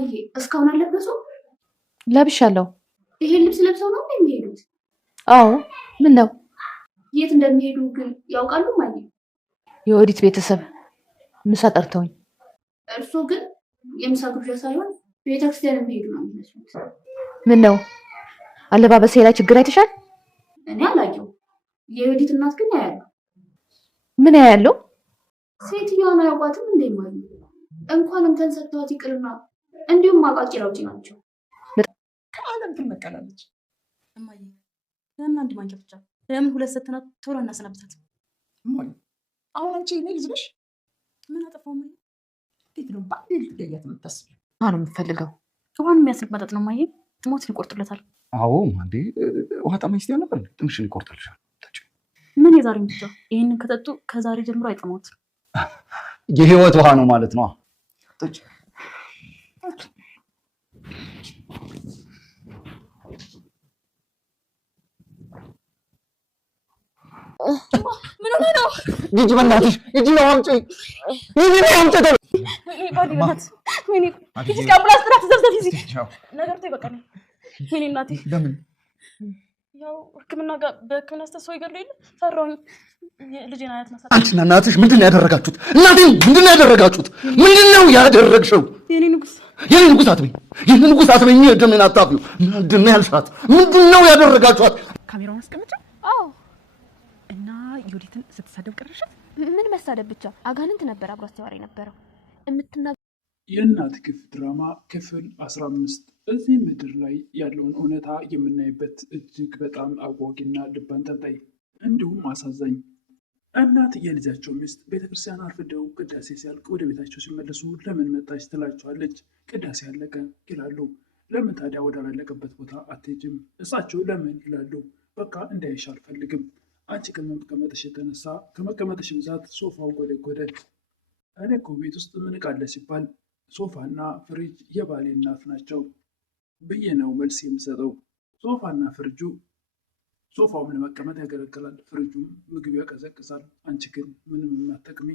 እማዬ እስካሁን አለበሰው? ለብሻለሁ። ይሄን ልብስ ለብሰው ነው የሚሄዱት? አዎ። ምን ነው? የት እንደሚሄዱ ግን ያውቃሉ እማዬ? የኦዲት ቤተሰብ ምሳ ጠርተውኝ። እርሶ ግን የምሳ ግብዣ ሳይሆን ቤተክርስቲያን የሚሄዱ ነው የሚመስሉት። ምን ነው? አለባበሴ ላይ ችግር አይተሻል? እኔ አላየው። የኦዲት እናት ግን ያያሉ። ምን ያያለው? ሴትዮዋን አያውቋትም እንዴ እማዬ? እንኳንም ተንሰጥተዋት ይቅርና እንዲሁም አቃቂር አውጪ ናቸው። ከዓለም ትመቀላለች እማዬ። ለምን አንድ ማንኪያ ብቻ? ለምን ሁለት ሰተናት ቶሎ እናሰናብታት? እማዬ አሁን አንቺ እኔ ልጅ ነሽ? ምን አጠፋው እማዬ? እንዴት ነው ባል ልትገያት የምታስቢው? ማን ነው የምፈልገው? ውሃን የሚያስልቅ መጠጥ ነው እማዬ። ሞትን ይቆርጡለታል። አዎ እንዴ ውሃ ጠማኝ ስትይ ነበር። ትንሽን ይቆርጥልሻል። ምን የዛሬን ብቻ? ይህንን ከጠጡ ከዛሬ ጀምሮ አይጠማት። የህይወት ውሃ ነው ማለት ነው። ምን ሆነ ነው? ሂጂ በእናትሽ ሂጂ ነው አምጪ። ሂጂ ነው አምጪ። ወይኔ እናቴ ለምን ያው ሕክምና ጋር በሕክምና ስተሰው ይገድሉ የለ ፈራሁኝ። ልጄን አያት መሳት። አንቺና እናትሽ ምንድን ነው ያደረጋችሁት? እናቴን ምንድን ነው ያደረጋችሁት? ምንድን ነው ያደረግሽው? የኔ ንጉስ አትበኝ፣ የኔ ንጉስ አትበኝ። ደሜን አታፊው። ምንድን ነው ያልሻት? ምንድን ነው ያደረጋችኋት? ካሜራውን አስቀምጫ። አዎ። እና ዮዲትን ስትሳደብ ቀረሻት? ምን መሳደብ ብቻ፣ አጋንንት ነበር አብሯት ሲያወራ የነበረው። የእናት ግፍ ድራማ ክፍል 15 እዚህ ምድር ላይ ያለውን እውነታ የምናይበት እጅግ በጣም አጓጊና ልብ አንጠልጣይ እንዲሁም አሳዛኝ። እናት የልጃቸው ሚስት ቤተክርስቲያን አርፍደው ቅዳሴ ሲያልቅ ወደ ቤታቸው ሲመለሱ ለምን መጣች ትላቸዋለች። ቅዳሴ አለቀ ይላሉ። ለምን ታዲያ ወዳላለቀበት ቦታ አትሄጂም? እሳቸው ለምን ይላሉ። በቃ እንዳይሽ አልፈልግም። አንቺ ከመቀመጥሽ የተነሳ ከመቀመጥሽ ብዛት ሶፋው ጎደጎደ። እኔ እኮ ቤት ውስጥ ምን ዕቃ አለ ሲባል ሶፋና ፍሪጅ የባሌ እናት ናቸው ብዬ ነው መልስ የምሰጠው። ሶፋና ፍሪጁ ሶፋውም ለመቀመጥ ያገለግላል፣ ፍሪጁም ምግብ ያቀዘቅዛል። አንቺ ግን ምንም የማትጠቅሚ፣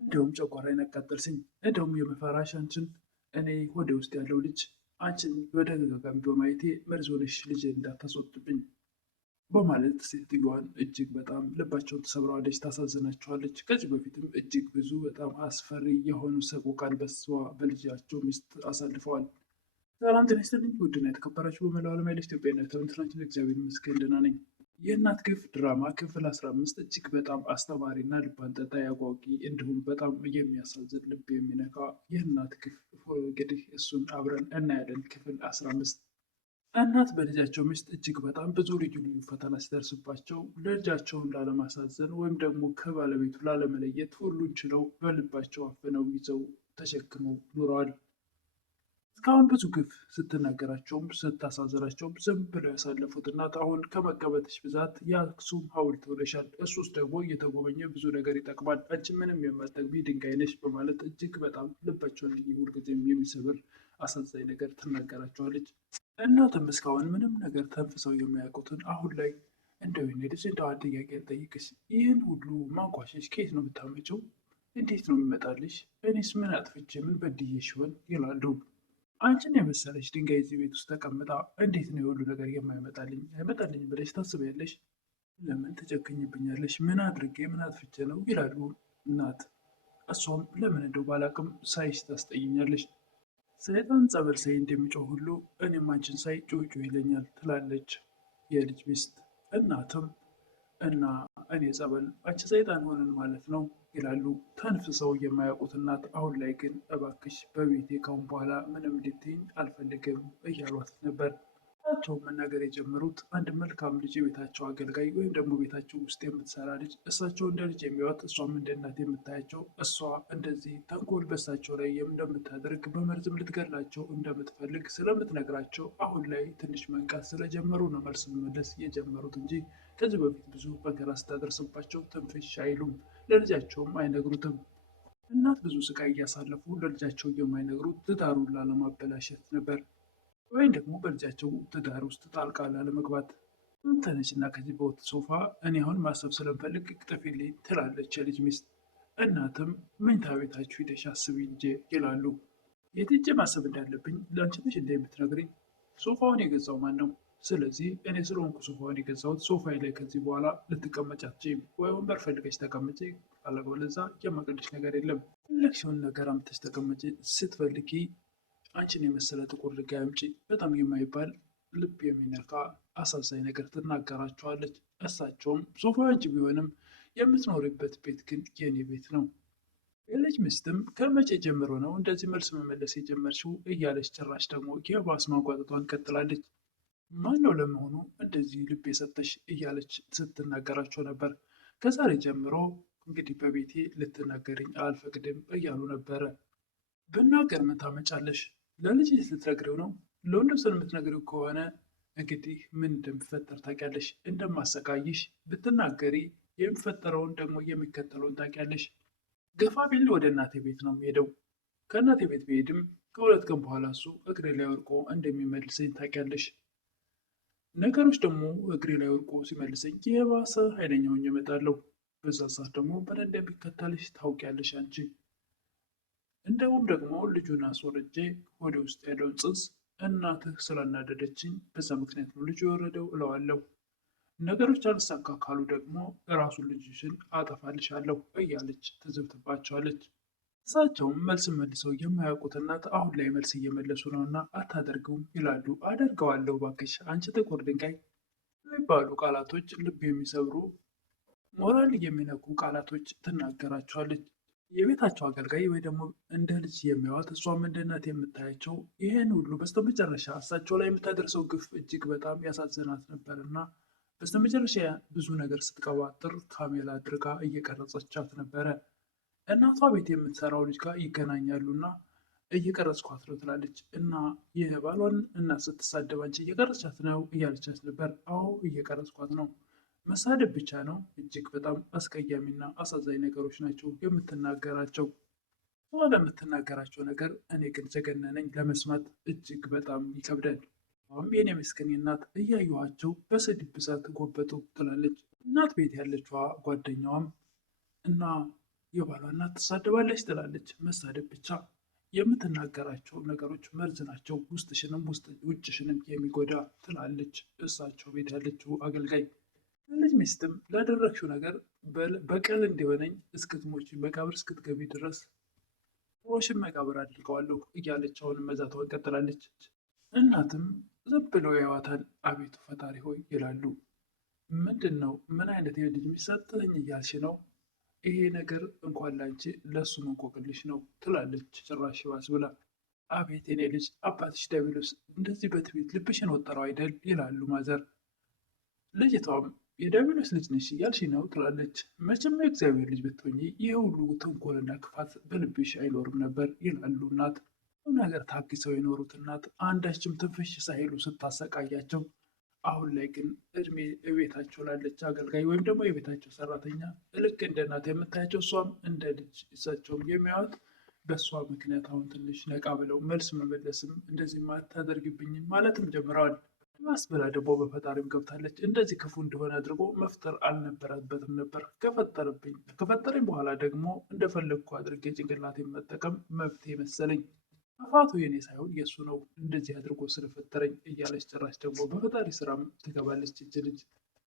እንደውም ጨጓራዬን ያቃጠልሽኝ፣ እንደውም የመፈራሽ አንቺን። እኔ ወደ ውስጥ ያለው ልጅ አንቺን በተደጋጋሚ በማየቴ መርዝ ሆነሽ ልጅ እንዳታስወጥብኝ በማለት ሴትዮዋን እጅግ በጣም ልባቸውን ተሰብረዋለች፣ ታሳዝናቸዋለች። ከዚህ በፊትም እጅግ ብዙ በጣም አስፈሪ የሆኑ ሰቆቃን በሷ በልጃቸው ሚስት አሳልፈዋል። ሰላም ጤና ይስጥልኝ ውድና የተከበራችሁ በመላው ዓለም ያለ ኢትዮጵያውያን ተመልካቾች፣ እግዚአብሔር ይመስገን ደህና ነኝ። የእናት ግፍ ድራማ ክፍል 15 እጅግ በጣም አስተማሪና ልብ አንጠልጣይ አጓጊ እንዲሁም በጣም የሚያሳዝን ልብ የሚነካ የእናት ግፍ እንግዲህ እሱን አብረን እናያለን። ክፍል 15 እናት በልጃቸው ሚስት እጅግ በጣም ብዙ ልዩ ልዩ ፈተና ሲደርስባቸው ልጃቸውን ላለማሳዘን ወይም ደግሞ ከባለቤቱ ላለመለየት ሁሉን ችለው በልባቸው አፍነው ይዘው ተሸክመው ኑረዋል። እስካሁን ብዙ ግፍ ስትናገራቸውም ስታሳዝናቸውም ዝም ብለው ያሳለፉት እናት አሁን ከመቀበትሽ ብዛት የአክሱም ሐውልት ሆነሻል። እሱስ ደግሞ እየተጎበኘ ብዙ ነገር ይጠቅማል። አንቺ ምንም የማትጠቅሚ ድንጋይ ነሽ በማለት እጅግ በጣም ልባቸውን ሁልጊዜም የሚሰብር አሳዛኝ ነገር ትናገራቸዋለች። እናትም እስካሁን ምንም ነገር ተንፍሰው የሚያውቁትን አሁን ላይ እንደው ልጅ እንደው አንድ ጥያቄ ልጠይቅሽ፣ ይህን ሁሉ ማንቋሸሽ ከየት ነው የምታመጪው? እንዴት ነው የሚመጣልሽ? እኔስ ምን አጥፍቼ ምን በድዬሽ ይሆን ይላሉ። አንቺን የመሰለች ድንጋይ እዚህ ቤት ውስጥ ተቀምጣ እንዴት ነው የሁሉ ነገር የማይመጣልኝ? አይመጣልኝ ብለሽ ታስቢያለሽ? ለምን ትጨክኝብኛለሽ? ምን አድርጌ ምን አጥፍቼ ነው ይላሉ እናት። እሷም ለምን እንደው ባላቅም ሳይሽ ታስጠይኛለሽ። ሰይጣን ጸበል ሳይ እንደሚጮህ ሁሉ እኔም አንቺን ሳይ ጮህ ጮህ ይለኛል ትላለች የልጅ ሚስት። እናትም እና እኔ ጸበል አንቺ ሰይጣን ሆነን ማለት ነው ይላሉ ተንፍሰው የማያውቁት እናት። አሁን ላይ ግን እባክሽ በቤቴ ካሁን በኋላ ምንም እንድትይኝ አልፈልግም እያሏት ነበር። እሳቸው መናገር የጀመሩት አንድ መልካም ልጅ የቤታቸው አገልጋይ ወይም ደግሞ ቤታቸው ውስጥ የምትሰራ ልጅ እሳቸው እንደ ልጅ የሚያዩት እሷም እንደ እናት የምታያቸው እሷ እንደዚህ ተንኮል በእሳቸው ላይ እንደምታደርግ በመርዝም ልትገላቸው እንደምትፈልግ ስለምትነግራቸው አሁን ላይ ትንሽ መንቃት ስለጀመሩ ነው መልስ መመለስ የጀመሩት እንጂ ከዚህ በፊት ብዙ መከራ ስታደርስባቸው ትንፍሽ አይሉም፣ ለልጃቸውም አይነግሩትም። እናት ብዙ ስቃይ እያሳለፉ ለልጃቸው የማይነግሩት ትዳሩን ላለማበላሸት ነበር፣ ወይም ደግሞ በልጃቸው ትዳር ውስጥ ጣልቃ ላለመግባት። ተነችና ከዚህ በወት ሶፋ እኔ አሁን ማሰብ ስለምፈልግ ጥፊልኝ ትላለች የልጅ ሚስት። እናትም መኝታ ቤታችሁ ሂደሽ አስቢ እንጂ ይላሉ። የት ሄጄ ማሰብ እንዳለብኝ ለአንቺ ነሽ እንደምትነግሪኝ? ሶፋውን የገዛው ማን ነው? ስለዚህ እኔ ስለሆንኩ ሶፋውን የገዛሁት ሶፋዬ ላይ ከዚህ በኋላ ልትቀመጭ አትችይም። ወይ ወንበር ፈልገሽ ተቀመጪ፣ አለበለዚያ የማቀልሽ ነገር የለም። ፈለግሽውን ነገር አምጥተሽ ተቀመጪ። ስትፈልጊ አንቺን የመሰለ ጥቁር ድንጋይ አምጪ። በጣም የማይባል ልብ የሚነካ አሳዛኝ ነገር ትናገራቸዋለች። እሳቸውም ሶፋ አንቺ ቢሆንም የምትኖሪበት ቤት ግን የኔ ቤት ነው። የልጅ ሚስትም ከመቼ ጀምሮ ነው እንደዚህ መልስ መመለስ የጀመርሽው? እያለች ጭራሽ ደግሞ የባስ ማጓጠጧን ቀጥላለች። ማን ነው ለመሆኑ እንደዚህ ልብ የሰጠሽ? እያለች ስትናገራቸው ነበር። ከዛሬ ጀምሮ እንግዲህ በቤቴ ልትናገርኝ አልፈቅድም እያሉ ነበረ። ብናገር ምን ታመጫለሽ? ለልጅ ልትነግሪው ነው? ለወንድም ሰው የምትነግሪው ከሆነ እንግዲህ ምን እንደሚፈጠር ታውቂያለሽ። እንደማሰቃይሽ ብትናገሪ የሚፈጠረውን ደግሞ የሚከተለውን ታውቂያለሽ። ገፋ ቢል ወደ እናቴ ቤት ነው የሚሄደው። ከእናቴ ቤት ብሄድም ከሁለት ቀን በኋላ እሱ እግሬ ላይ ወርቆ እንደሚመልሰኝ ታውቂያለሽ። ነገሮች ደግሞ እግሬ ላይ ወርቆ ሲመልሰኝ የባሰ ኃይለኛ ሆኜ እመጣለሁ። በዛ ሰዓት ደግሞ ምን እንደሚከተልሽ ታውቂያለሽ አንቺ። እንደውም ደግሞ ልጁን አስወርጄ ወደ ውስጥ ያለውን ጽንስ እናትህ ስላናደደችኝ በዛ ምክንያት ነው ልጁ የወረደው እለዋለሁ። ነገሮች አልሳካ ካሉ ደግሞ ራሱን ልጅሽን አጠፋልሻለሁ እያለች ትዝብትባቸዋለች። እሳቸውም መልስ መልሰው የማያውቁት እናት አሁን ላይ መልስ እየመለሱ ነው እና አታደርገውም ይላሉ። አደርገዋለሁ ባክሽ አንቺ ጥቁር ድንጋይ የሚባሉ ቃላቶች ልብ የሚሰብሩ ሞራል የሚነኩ ቃላቶች ትናገራቸዋለች። የቤታቸው አገልጋይ ወይ ደግሞ እንደ ልጅ የሚያዋት እሷም እንደ እናት የምታያቸው ይህን ሁሉ በስተመጨረሻ እሳቸው ላይ የምታደርሰው ግፍ እጅግ በጣም ያሳዝናት ነበር እና በስተመጨረሻ ብዙ ነገር ስትቀባጥር ካሜራ አድርጋ እየቀረጸቻት ነበረ። እናቷ ቤት የምትሰራው ልጅ ጋር ይገናኛሉ እና እየቀረጽኳት ነው ትላለች እና የባሏን እናት ስትሳደብ አንቺ እየቀረጽቻት ነው እያለቻት ነበር። አዎ እየቀረጽኳት ነው። መሳደብ ብቻ ነው። እጅግ በጣም አስቀያሚና አሳዛኝ ነገሮች ናቸው የምትናገራቸው። ለምትናገራቸው ነገር እኔ ግን ዘገነነኝ፣ ለመስማት እጅግ በጣም ይከብዳል። አሁን የኔ ምስኪን እናት እያየኋቸው በስድብ ብዛት ጎበጡ ትላለች። እናት ቤት ያለችዋ ጓደኛዋም እና የባሏ እናት ትሳደባለች ትላለች። መሳደብ ብቻ የምትናገራቸው ነገሮች መርዝ ናቸው፣ ውስጥሽንም ውጭሽንም የሚጎዳ ትላለች እሳቸው ቤት ያለችው አገልጋይ። ልጅ ሚስትም ላደረግሽው ነገር በቀል እንዲሆነኝ እስክትሞች መቃብር እስክትገቢ ድረስ ሮሽን መቃብር አድርገዋለሁ እያለች አሁንም መዛቷን ቀጥላለች። እናትም ዝም ብለው ያዋታል። አቤቱ ፈጣሪ ሆይ ይላሉ። ምንድን ነው? ምን አይነት የልጅ ሚስት ሰጠኝ እያልሽ ነው? ይሄ ነገር እንኳን ላንቺ ለእሱ መንቆቅልሽ ነው ትላለች ጭራሽ ባስ ብላ። አቤት የኔ ልጅ አባትሽ ዲያብሎስ እንደዚህ በትዕቢት ልብሽን ወጠረው አይደል ይላሉ ማዘር። ልጅቷም የዲያብሎስ ልጅ ነሽ እያልሽ ነው ትላለች። መቼም የእግዚአብሔር ልጅ ብትሆኚ ይህ ሁሉ ተንኮልና ክፋት በልብሽ አይኖርም ነበር ይላሉ እናት። ነገር ታግሰው የኖሩት እናት አንዳችም ትንፍሽ ሳይሉ ስታሰቃያቸው፣ አሁን ላይ ግን እድሜ ቤታቸው ላለች አገልጋይ ወይም ደግሞ የቤታቸው ሰራተኛ ልክ እንደ እናት የምታያቸው እሷም እንደ ልጅ እሳቸውም የሚያዩት በእሷ ምክንያት አሁን ትንሽ ነቃ ብለው መልስ መመለስም እንደዚህ አታደርግብኝም ማለትም ጀምረዋል። ባስ ብላ ደግሞ በፈጣሪም ገብታለች። እንደዚህ ክፉ እንደሆነ አድርጎ መፍጠር አልነበረበትም ነበር። ከፈጠረኝ በኋላ ደግሞ እንደፈለግኩ አድርጌ ጭንቅላቴን መጠቀም መብቴ መሰለኝ። ጥፋቱ የኔ ሳይሆን የእሱ ነው እንደዚህ አድርጎ ስለፈጠረኝ እያለች ጭራሽ ደግሞ በፈጣሪ ስራም ትገባለች። እጅ ልጅ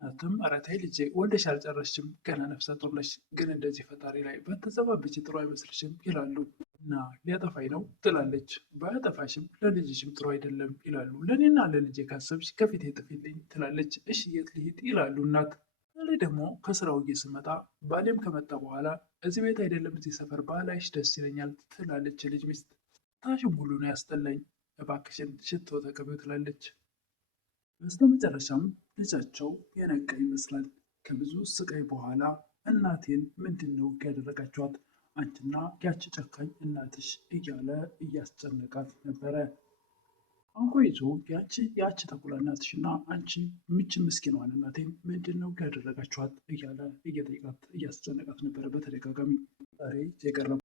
እናትም ኧረ ተይ ልጄ ወልደሽ አልጨረስሽም፣ ገና ነፍሰ ጡር ነሽ፣ ግን እንደዚህ ፈጣሪ ላይ ባትዘባበች ጥሩ አይመስልሽም ይላሉ። እና ሊያጠፋኝ ነው ትላለች። ባያጠፋሽም ለልጅሽም ጥሩ አይደለም ይላሉ። ለእኔና ለልጄ ካሰብሽ ከፊቴ ጥፊልኝ ትላለች። እሺ የት ልሂድ ይላሉ እናት። ላይ ደግሞ ከስራው ስመጣ ባሌም ከመጣ በኋላ እዚህ ቤት አይደለም እዚህ ሰፈር ባላይሽ ደስ ይለኛል ትላለች ልጅ ሚስት። ታሽም ሁሉ ነው ያስጠላኝ፣ እባክሽን ሽቶ ተቀበዩ ትላለች። በስተመጨረሻም ልጃቸው የነቃ ይመስላል። ከብዙ ስቃይ በኋላ እናቴን ምንድን ነው ያደረጋችኋት? አንቺና ያቺ ጨካኝ እናትሽ እያለ እያስጨነቃት ነበረ። አንኮ ይዞ ያቺ ተኩላ እናትሽና አንቺ ምች ምስኪኗን እናቴን ምንድን ነው ያደረጋችኋት? እያለ እየጠየቃት እያስጨነቃት ነበረ በተደጋጋሚ ዛሬ የቀረበ